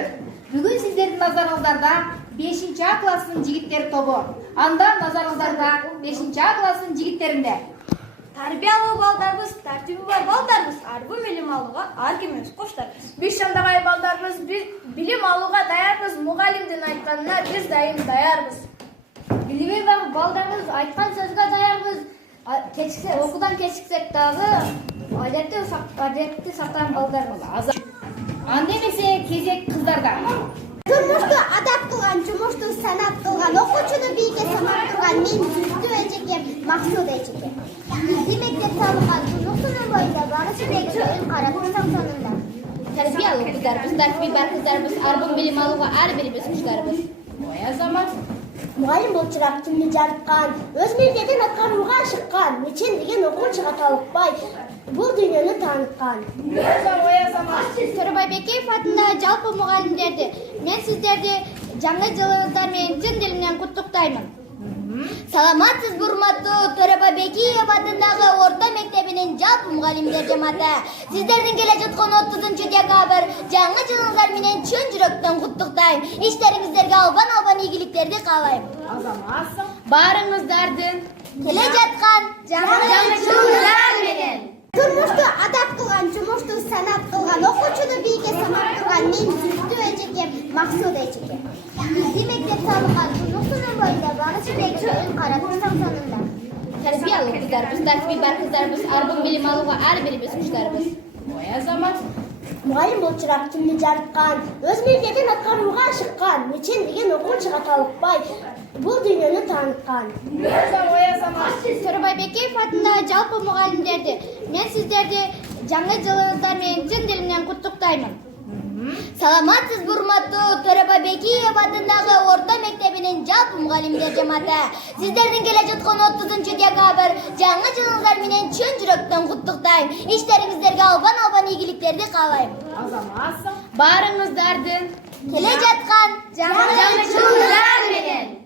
өкүлдөр, бүгүн сиздердин назарыңыздарда 5-А класстын жигиттер тобу. Анда назарыңыздарда 5-А класстын жигиттеринде. Тарбиялуу балдарыбыз, тартиби бар балдарыбыз, арбы билим алууга ар кимибиз коштарбыз. Биз шандагай балдарыбыз, биз билим алууга даярбыз, мугалимдин айтканына биз дайым даярбыз. Билими бар балдарыбыз, айткан сөзгө даярбыз. Окуудан кечиксек дагы адетти сактаган балдарбыз. Анда эмесе кезек кыздарда. Turmuştu adat kılgan, cumuştu sanat kılgan, okuçunu bilge sanat kılgan, men süzdü öcekem, maksud öcekem. Bizde mektep salıkan, turmuştunun boyunda barışı bekçi ön karatırsan sonunda. Terbiyalı kızlarımız, terbiye bar kızlarımız, arbın bilim alууга ар birimiz kuşlarımız. Oya zaman. Muhallim bol çırak kimni жарыткан, öz mildeten atkaruğa şıkkan, neçen degen okul talıkpay, bu dünyаны tanıtkan. Төрөбай Бекеев атындагы жалпы мугалимдерди мен сиздерди жаңы жылыңыздар менен чын дилимден куттуктаймын. Саламатсыз урматтуу Төрөбай Бекеев атындагы орто мектебинин жалпы мугалимдер жамааты. Сиздердин келе жаткан 30-декабрь жаңы жылыңыздар менен чын жүрөктөн куттуктайм. Иштериңиздерге албан ийгиликтерди каалайм. Баарыңыздардын Келе жаткан жаңы жылыңыздар менен. Turmuştu adat kılgan, cumuştu sanat kılgan, okuçunu bilge sanat kılgan, men süzdü öcekem, maksud öcekem. Bizde mektep salıkan, turmuştunun boyunda barışı bekçi ön karatırsan sonunda. terbiyalı kızlarımız, terbiye bar kızlarımız, arbın bilim alууга ар birimiz kuşlarımız. Oya zaman. Muhallim bol çırak kimni жарыткан, öz mildeten atkaruğa şıkkan, neçen degen okul talıkpay, bu dünyаны tanıtkan. Төрөбай Бекеев атындагы жалпы мугалимдерди мен сиздерди жаңы жылыңыздар менен чын дилимден куттуктаймын. Саламатсыз урматтуу Төрөбай Бекеев атындагы орто мектебинин жалпы мугалимдер жамааты. Сиздердин келе жаткан 30-декабрь жаңы жылыңыздар менен чын жүрөктөн куттуктайм. Иштериңиздерге албан ийгиликтерди каалайм. Баарыңыздардын Келе жаткан жаңы жылыңыздар менен.